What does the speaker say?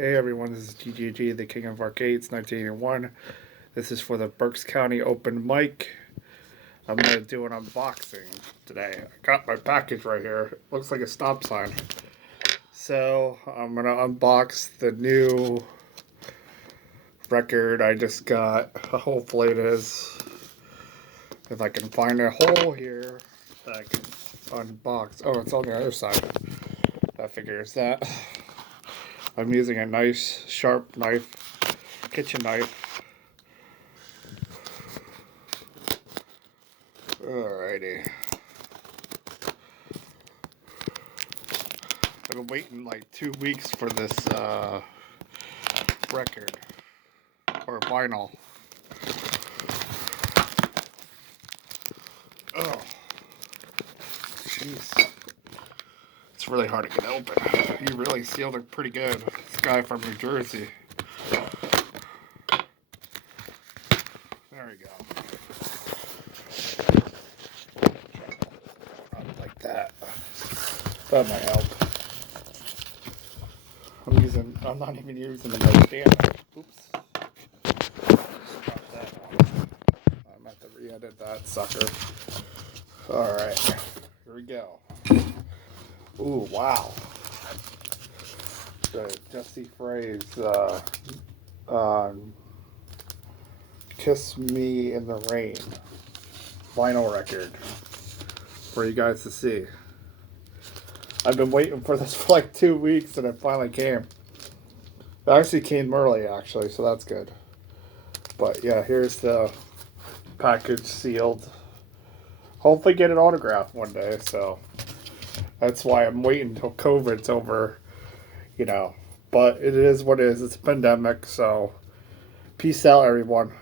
Hey everyone, this is GGG, the King of Arcades, 1981. This is for the Berks County Open Mic. I'm going to do an unboxing today. I got my package right here. It looks like a stop sign. So, I'm going to unbox the new record I just got. Hopefully it is. If I can find a hole here that I can unbox. Oh, it's on the other side. That figures that. I'm using a nice sharp knife, kitchen knife. Alrighty. I've been waiting like 2 weeks for this record or vinyl. Oh, jeez. It's really hard to get open. You really sealed it pretty good. This guy from New Jersey. There we go. Like that. That might help. I'm not even using the stand. Oops. Drop that one. I'm have to re-edit that sucker. Alright. Here we go. Ooh, wow. The Jesse Frey's Kiss Me in the Rain vinyl record for you guys to see. I've been waiting for this for like 2 weeks and it finally came. It actually came early actually, so that's good. But yeah, here's the package sealed. Hopefully get it autographed one day, so that's why I'm waiting until COVID's over, you know. But it is what it is. It's a pandemic, so peace out, everyone.